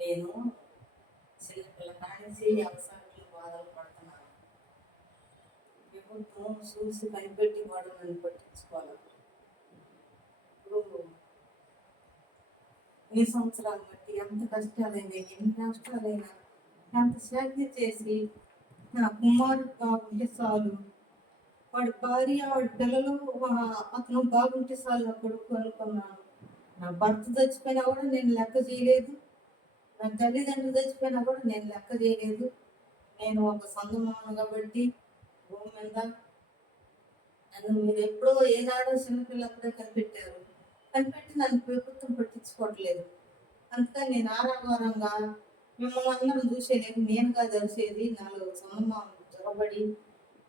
నేను చిన్నపిల్ల కానించి అవసరానికి బాధలు పడుతున్నాను. ప్రభుత్వం చూసి కనిపెట్టి కూడా నన్ను పట్టించుకోవాలి. ఇప్పుడు ఈ సంవత్సరాలు బట్టి ఎంత కష్టాలైనా ఎన్ని కష్టాలైనా ఎంత శాంతి చేసి నా కుమారుడు బాగుంటే చాలు, వాడి భార్య వాడి పిల్లలు అతను బాగుంటే చాలు నా కొడుకు అనుకున్నాను. నా భర్త చచ్చిపోయినా కూడా నేను లెక్క చేయలేదు, నా తల్లిదండ్రులు చచ్చిపోయినా కూడా నేను లెక్క చేయలేదు. నేను ఒక సంగమాను కాబట్టి భూమి మీద నన్ను మీరు ఎప్పుడో ఏనాడో చిన్నపిల్లప్పుడే కనిపెట్టారు. కనిపెట్టి నన్ను ప్రభుత్వం పట్టించుకోవట్లేదు. అందుకని నేను ఆరాగారంగా మిమ్మల్ని అందరం చూసేది నేనుగా తెలిసేది. 4 సంగమాను జొరబడి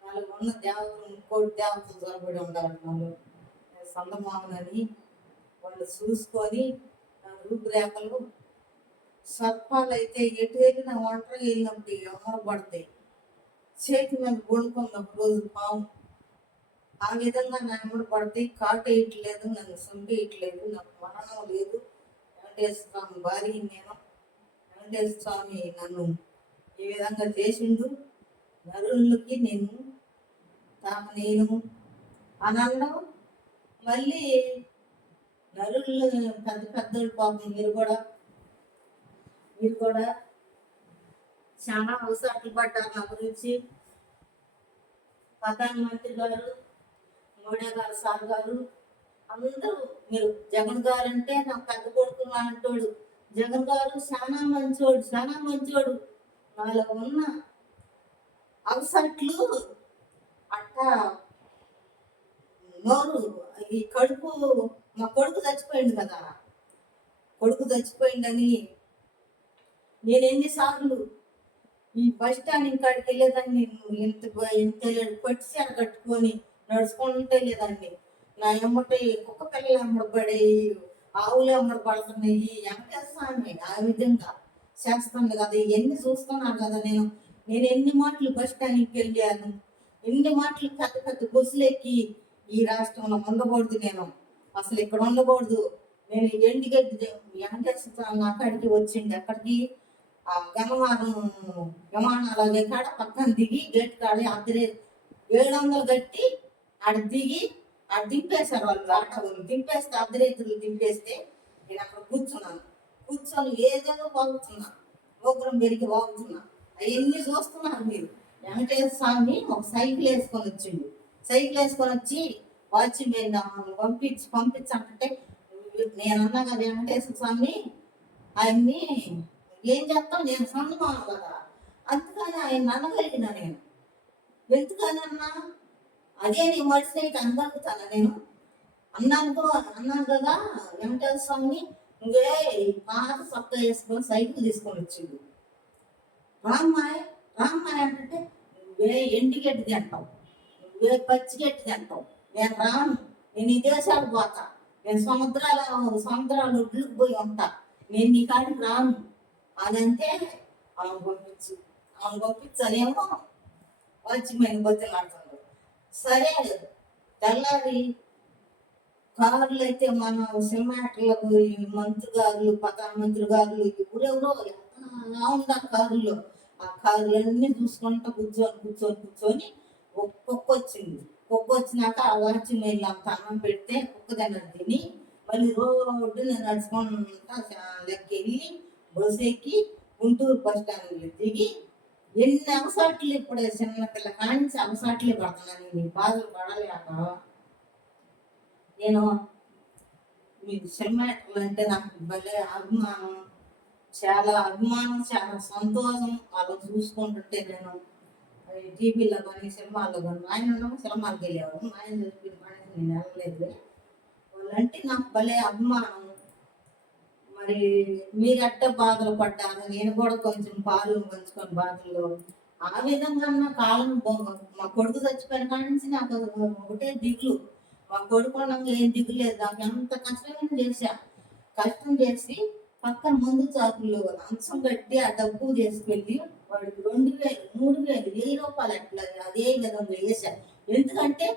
4 ఉన్న దేవతలు ఇంకోటి దేవతలు జొరబడి ఉండాలి. వాళ్ళు సంగమానులని వాళ్ళు చూసుకొని నా రూపురేఖలు సర్పాలు అయితే ఎటు వెళ్ళినా ఒంటరిగా వెళ్ళినప్పుడు ఎమ్మర పడతాయి. చేతి మీద వండుకున్నప్పుడు రోజు పాము ఆ విధంగా నా ఎమ్మడ పడతాయి. కాటేయట్లేదు, నన్ను చంపేయట్లేదు, నాకు మరణం లేదు. వెంకటేశ్వర స్వామి భార్య నేను. వెంకటేశ్వర స్వామి నన్ను ఈ విధంగా చేసిండు. నరులకి నేను అనడం మళ్ళీ నరులు పెద్ద పెద్దోళ్ళు పాపం మీరు కూడా చాలా అవసరాలు పడ్డారు నా గురించి. ప్రధానమంత్రి గారు, మోడీ గారు, సార్ గారు అందరూ మీరు జగన్ గారు అంటే నాకు పెద్ద కొడుకు అంటాడు. జగన్ గారు చాలా మంచోడు. నాలో ఉన్న అవసరట్లు అట్టా నోరు ఈ కడుపు మా కొడుకు చచ్చిపోయింది కదా, కొడుకు చచ్చిపోయిందని నేను ఎన్నిసార్లు ఈ బస్ స్టాండ్ కాడికి వెళ్ళేదాన్ని. ఇంత పట్టిసార కట్టుకొని నడుచుకుంటే లేదండి. నా ఎమ్మటి కుక్క పిల్లలు అమ్మడబడి ఆవులు అమ్మడబడుతున్నాయి. వెంకటేశ్వర ఆ విధంగా చేస్తాను కదా, ఇవన్నీ చూస్తున్నాను కదా. నేను ఎన్ని మాటలు బస్ స్టాండ్కి వెళ్ళాను, ఎన్ని మాటలు పెద్ద పెద్ద బస్సులు ఎక్కి ఈ రాష్ట్రంలో ఉండకూడదు, నేను అసలు ఇక్కడ ఉండకూడదు. నేను ఎండిగడ్డి వెంకటేశ్వర అక్కడికి వచ్చింది. అక్కడికి ఆ విమానాలు కాడ పక్కన దిగి గేట్ కాడ అద్దరే 700 కట్టి ఆడ దిగి ఆడ దింపేశారు వాళ్ళు. ఆటోలు దింపేస్తే అర్ధరేతులు దింపేస్తే నేను అక్కడ కూర్చొని ఏదేదో వాగుతున్నా, ప్రోగ్రాం పెరిగి వాగుతున్నా. అవన్నీ చూస్తున్నారు మీరు. వెంకటేశ్వర స్వామి ఒక సైకిల్ వేసుకొని వచ్చి వాచ్మెన్ పంపించంటే నేను అన్నా కదా వెంకటేశ్వర స్వామి ఆయన్ని ఏం చేస్తాం, నేను సంగమాను కదా, అందుకని ఆయన అనగలిగిన నేను. ఎందుకనన్నా అదే నీ మనిషిని అనగలుగుతాను నేను. అన్నాను కదా వెంకటేశ్వర స్వామిని, ఇంకే పాత సొక్క వేసుకొని సైకిల్ తీసుకొని వచ్చిండు. రామ్మాయ్ అంటే నువ్వే ఎండిగడ్డి తింటావు, నువ్వే పచ్చిగడ్డి తింటావు, నేను రాను, నేను ఈ దేశాలు పోతా, నేను సముద్రాలు ఒడ్లకు పోయి ఉంటా, నేను నీ కాడికి రాను అదంటే ఆమె పంపించలేమో వాచ్మెన్ బతిలాడుతుంది. సరే తెల్లారి కార్లు అయితే మన సినిమాటర్లకు మంత్రి గారులు, ప్రధానమంత్రి గారులు ఎవరెవరో ఎంత ఉండాలి కారులో. ఆ కారులన్నీ చూసుకుంటూ కూర్చొని కుక్క వచ్చినాక ఆ వాచ్మెన్ అంత అన్నం పెడితే కుక్క దగ్గర తిని మళ్ళీ రోడ్డుని నడుచుకుంటా లెక్కెళ్ళి బస్సు ఎక్కి గుంటూరు బస్ స్టాండ్లో దిగి ఎన్ని అవసరాట్లు ఇప్పుడు చిన్నపిల్ల కానించి అవసరాట్లే పడుతున్నాను. నీ బాధలు పడలేక నేను మీకు సినిమాటర్లు అంటే నాకు భలే అభిమానం, చాలా సంతోషం. వాళ్ళు చూసుకుంటుంటే నేను టీవీలో కానీ సినిమాల్లో కానీ ఆయన సినిమాలకు వెళ్ళేవాడు, ఆయన చూసి నేను వెళ్ళలేదు. వాళ్ళంటే నాకు భలే అభిమానం. మరి మీరట్ట బాధలు పడ్డాను, నేను కూడా కొంచెం పాలు పంచుకొని బాధల్లో ఆ విధంగా నా కాలం మా కొడుకు చచ్చిపోయిన కాడి నుంచి నాకు ఒకటే దిగులు. మా కొడుకు ఏం దిగులు లేదు. నాకు ఎంత కష్టం చేసి పక్కన ముందు చాకుల్లో అంశం కట్టి ఆ డబ్బు చేసుకెళ్ళి వాడికి 2000, 3000, 1000 రూపాయలు అట్లా అదే విధంగా వేసా. ఎందుకంటే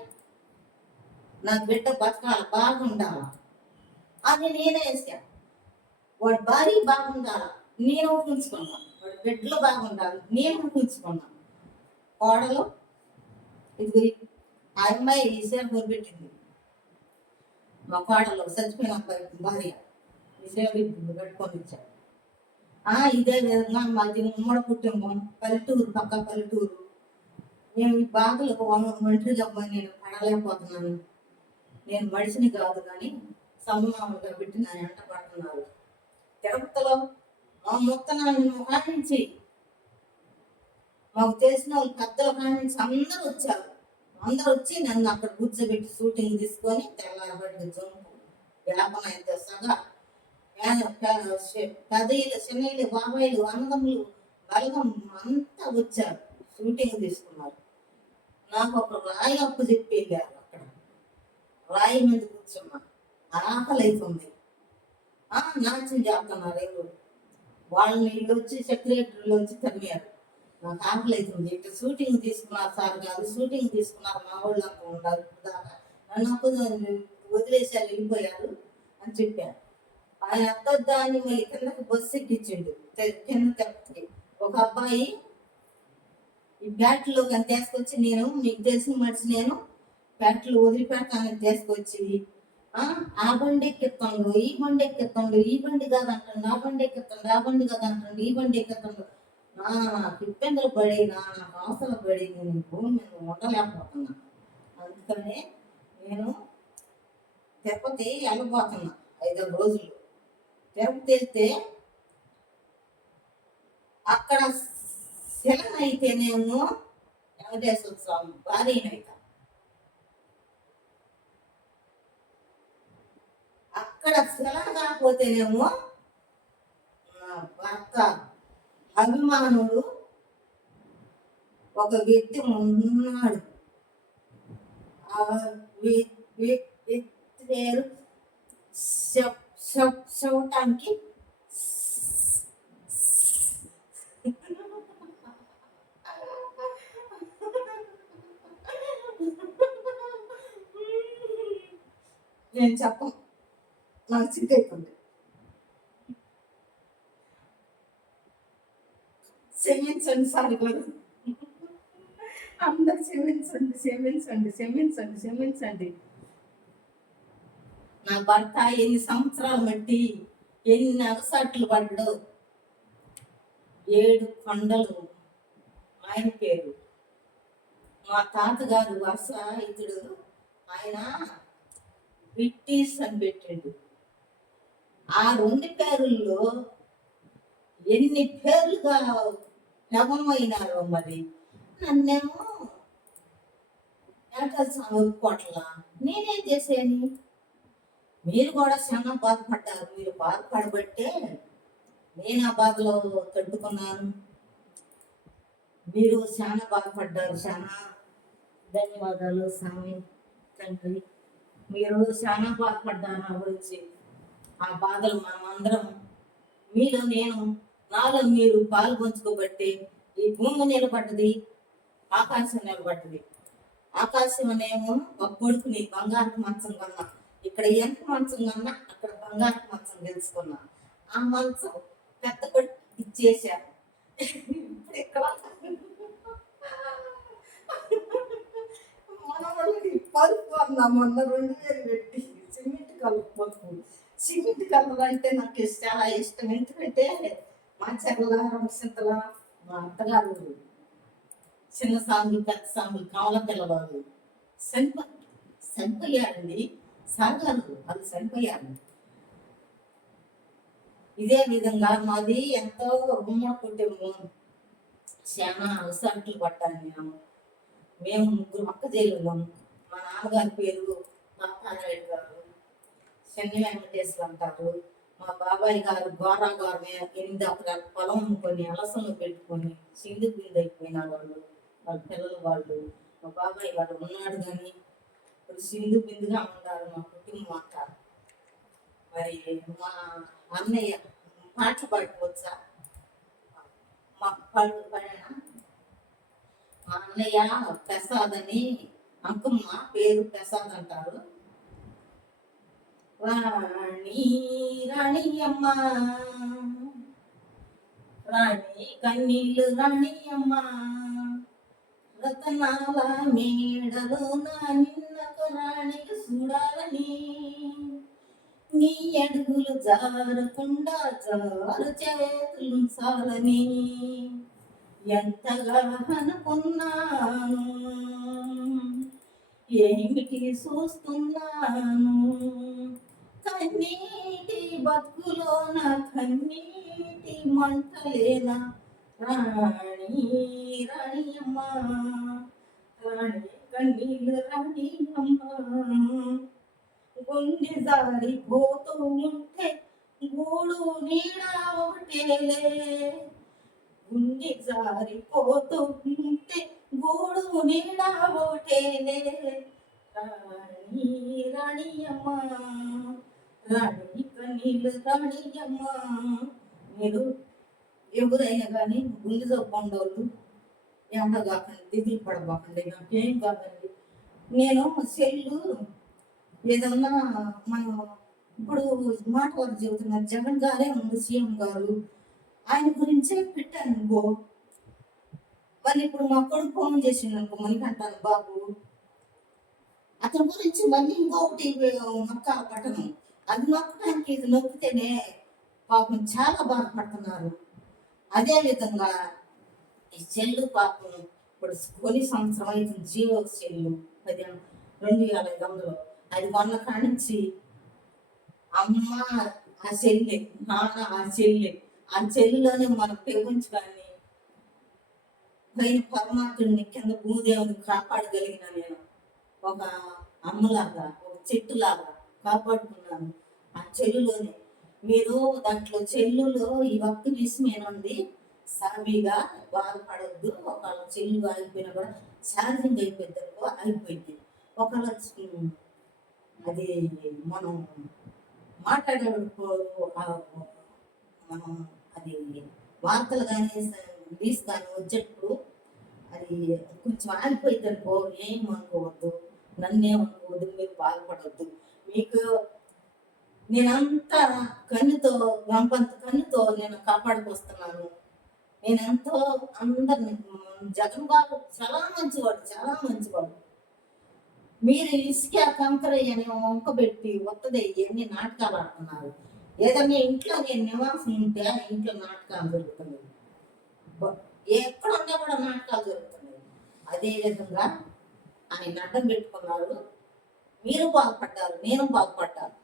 నా బిడ్డ బాగుండాల అది నేనే వేసా. వాడి భార్య బాగుండాల, నేను ఊహించుకున్నా, వాడు బిడ్డలు బాగుండాలి, నేను ఊహించుకున్నా. కోడలు ఇది ఆ అమ్మాయి విషయాలు మొదలుపెట్టింది. మా కోడలు చచ్చిపోయిన అబ్బాయి భార్య విషయాలు పెట్టుకొని ఇచ్చాడు. ఇదే విధంగా మాది ఉమ్మడి కుటుంబం, పల్లెటూరు, పక్క పల్లెటూరు. మేము ఈ బాధలు ఒంటరిగా నేను పడలేకపోతున్నాను. నేను మనిషిని కాదు కానీ సమూహంగా పెట్టి నా ఎంట పడుతున్నారు. తిరుపతిలో మా మొత్తం కానించి మాకు తెలిసిన వాళ్ళు పెద్దల కానించి అందరూ వచ్చారు. అందరూ వచ్చి నన్ను అక్కడ కూర్చోబెట్టి షూటింగ్ తీసుకొని తెల్లారబడి జంపు వేపన అయితే సగా పెద్దలు, చిన్నయ్యలు, బాబాయిలు, అన్నదమ్ములు బలగం అంతా వచ్చారు, షూటింగ్ తీసుకున్నారు. నాకు ఒక రాయి అప్పు చెప్పి వెళ్ళారు. అక్కడ రాయి మీద కూర్చున్నా, ఆకలి అవుతుంది. నాట్యం చేస్తున్నారు ఎవరు వాళ్ళని వీళ్ళు వచ్చి సెక్రటరీలు వచ్చి తరిమారు. నాకు ఆకలి అవుతుంది. ఇట్లా షూటింగ్ తీసుకున్నారు సార్ కాదు, షూటింగ్ తీసుకున్నారు మా వాళ్ళు అంతా ఉండాలి దాకా నన్ను వదిలేసారు, వెళ్ళిపోయారు అని చెప్పారు. ఆయన అత్తదాన్ని మళ్ళీ కిందకి బస్సు ఎక్కించిండు. కింద తిరుపతికి ఒక అబ్బాయి ఈ బ్యాట్లో కానీ తీసుకొచ్చి, నేను మీకు తెలిసిన మనిషి, నేను బ్యాట్లు వదిలిపెడతానని తీసుకొచ్చి ఆ బండి ఎక్కిస్తాడు, ఈ బండి ఎక్కిస్తాడు, ఈ బండి కాదంటాడు, ఆ బండి ఎక్కిస్తాడు, ఆ బండి కాదంటాడు, ఈ బండి ఎక్కిస్తాడు. నాకు ఇబ్బందులు పడి నాకు అవసరం పడి నేను భూమి మీద ఉండలేకపోతున్నా. అందుకనే నేను తిరుపతి వెళ్ళబోతున్నా 5 రోజులు. తిరుపతి వెళ్తే అక్కడ శిలనైతేనేమో వెంకటేశ్వర స్వామి భార్యనైతే, అక్కడ శిలన కాకపోతేనేమో నా భర్త అభిమానుడు ఒక వ్యక్తి ఉన్నాడు. ఆ వ్యక్తి పేరు చెప్పటానికి నేను చెప్పను, నాకు సిగ్గైతుంది. క్షమించండి సార్ గారు, అందరు క్షమించండి, క్షమించండి, క్షమించండి, క్షమించండి. నా భర్త ఎన్ని సంవత్సరాలు బట్టి ఎన్ని అగసాట్లు పడ్డాడు. 7 కొండలు ఆయన పేరు. మా తాతగారు వరుస ఇతడు, ఆయన బ్రిటిష్ అని పెట్టాడు. ఆ 2 పేరుల్లో ఎన్ని పేర్లుగా ప్రబలమైనారో మరి. నన్నేమో ఒప్పుకోట్లా, నేనేం చేసేది? మీరు కూడా చాలా బాధపడ్డారు. మీరు బాధపడబట్టే నేను ఆ బాధలో తట్టుకున్నాను. మీరు చాలా బాధపడ్డారు. చాలా ధన్యవాదాలు స్వామి తండ్రి. మీరు చాలా బాధపడ్డారు నా గురించి. ఆ బాధలు మనం అందరం, మీలో నేను, నాలో మీరు పాలు పంచుకోబట్టి ఈ భూమి నిలబడ్డది, ఆకాశం నిలబడ్డది. ఆకాశం అనేమో ఒక కొడుకుని బంగారు మంచం కన్నా, ఇక్కడ ఎంత మంచం కన్నా అక్కడ బంగారు మంచం తెలుసుకున్నా. ఆ మంచం పెద్ద కొడుకు ఇచ్చేసారు. ఇప్పుడు ఇక్కడ మన వాళ్ళకి పరుపు అన్నా మొన్న 2000 పెట్టి సిమెంట్ కలర్ పరుపు. సిమెంట్ కలర్ అంటే నాకు చాలా ఇష్టం. ఎందుకంటే మా చెర్ల సింతల మా అత్తగారు చిన్న సాంగులు, పెద్ద సాంగులు, కావాల పిల్లవాళ్ళు చనిపోయారండి. సాగారు అది చనిపోయారు. ఇదే విధంగా మాది ఎంతో ఉమ్మడి కుటుంబం. చాలా అవసరాలు పడ్డాను. మేము 3 అక్కజేలున్నాం. మా నాన్నగారి పేరు నారాయణ గారు, శని వెంకటేశ్వర అంటారు. మా బాబాయ్ గారు గోరా గారు 8 ఎకరాల పొలం అమ్ముకొని అలసలు పెట్టుకొని సింధు బిందు అయిపోయినారు వాళ్ళు, వాళ్ళ పిల్లలు వాళ్ళు. మా బాబాయ్ గారు ఉన్నాడు కానీ ఇప్పుడు సింధు బిందుగా ఉన్నారు మా కుటుంబం అంతా. మరి మా అన్నయ్య పాటలు పాడుకోవచ్చా? మా పాటలు పాడానా? మా అన్నయ్య ప్రసాద్ అని, అంకమ్మ పేరు ప్రసాద్ అంటారు. రాణి రాణి అమ్మ రాణి కన్నీళ్ళు రాణి అమ్మ, రతనాల మేడలో నా నిన్నొక రాణికి చూడాలని, నీ అడుగులు జారకుండా జారు చేతులు చాలని ఎంతగా అనుకున్నాను, ఏమిటి చూస్తున్నాను, కన్నీటి బతుకులో నా కన్నీటి మంటలేనా, రాణి రాణి అమ్మ, రాణి కన్నీళ్ళు రాణి అమ్మ, గుండె జారిపోతూ ఉంటే గూడు నీడ ఒకటేలే, గుండె జారిపోతూ ఉంటే గూడు నీడ ఒకటేలే, రాణి రాణి అమ్మ, రాణి కన్నీళ్ళు రాణి అమ్మ. మీరు ఎవరైనా కానీ గుండె జబ్బుండోళ్ళు ఎండ కాకండి, దిగులు పడబాకండి, నాకేం కాదండి. నేను సెల్లు ఏదన్నా మనం ఇప్పుడు మాట వారు చెబుతున్నారు, జగన్ గారే ఉంది సీఎం గారు, ఆయన గురించే పెట్టాను అనుకో, మళ్ళీ ఇప్పుడు మా కొడుకు ఫోన్ చేసిండు అనుకో మణికంటాను బాబు, అతని గురించి మళ్ళీ ఇంకొకటి నొక్కాల పట్టణం, అది నొక్కడానికి ఇది నొక్కితేనే పాపం చాలా బాధపడుతున్నారు. అదే విధంగా ఈ సెల్లు పాపం ఇప్పుడు కొన్ని సంవత్సరం అయితే జియో సెల్లు 2005 అది కొన్న కానించి అమ్మ ఆ చెల్లి, నాన్న ఆ చెల్లి, ఆ చెల్లిలోనే మనం పెంచి కానీ పైన పరమాత్ముడిని కింద భూదేవుని కాపాడగలిగిన నేను ఒక అమ్మలాగా ఒక చెట్టులాగా కాపాడుకున్నాను ఆ చెల్లులోనే. మీరు దాంట్లో చెల్లులో ఈ ఒక్క విషయం ఏనుంది, సాబీగా బాధపడద్దు. ఒకవేళ చెల్లు ఆగిపోయినా కూడా ఛార్జింగ్ అయిపోయింది అనుకో అయిపోయింది. ఒకవేళ అది మనం మాట్లాడేటప్పుడు మనం అది వార్తలు కానీ న్యూస్ కానీ వచ్చేటప్పుడు అది కొంచెం ఆగిపోయింది అనుకో, ఏం అనుకోవద్దు, నన్నేమనుకోవద్దు, మీరు బాధపడద్దు. మీకు నేనంతా కన్నుతో గంపంత కన్నుతో నేను కాపాడుకొస్తున్నాను. నేనెంతో అందరిని, జగన్ బాబు చాలా మంచివాడు, చాలా మంచివాడు. మీరు ఇసుక కంకరయ్యని వంకబెట్టి వత్తది ఎన్ని నాటకాలు ఆడుతున్నారు. ఏదన్నా ఇంట్లో నేను నివాసం ఉంటే ఆ ఇంట్లో నాటకాలు జరుగుతున్నాయి, ఎక్కడ ఉన్నా కూడా నాటకాలు జరుగుతున్నాయి. అదేవిధంగా ఆయన అడ్డం పెట్టుకున్నారు, మీరు బాధపడ్డారు, నేను బాధపడ్డాను.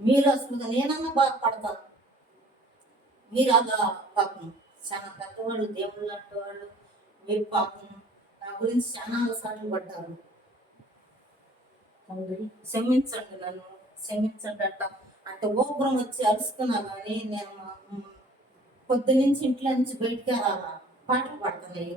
మీరు అసలు నేనన్నా బాధపడతాను, మీరు అలా పాపం చాలా పెద్దవాళ్ళు, దేవుళ్ళు లాంటి వాళ్ళు, మీరు పాపం నా గురించి చాలా సార్లు పడ్డారు. క్షమించండి, నన్ను క్షమించండి అంటే ఓపురం వచ్చి అరుస్తున్నా కానీ నేను పొద్దు నుంచి ఇంట్లో నుంచి బయటికి రాలా, పాటలు పాడుతున్నాయి.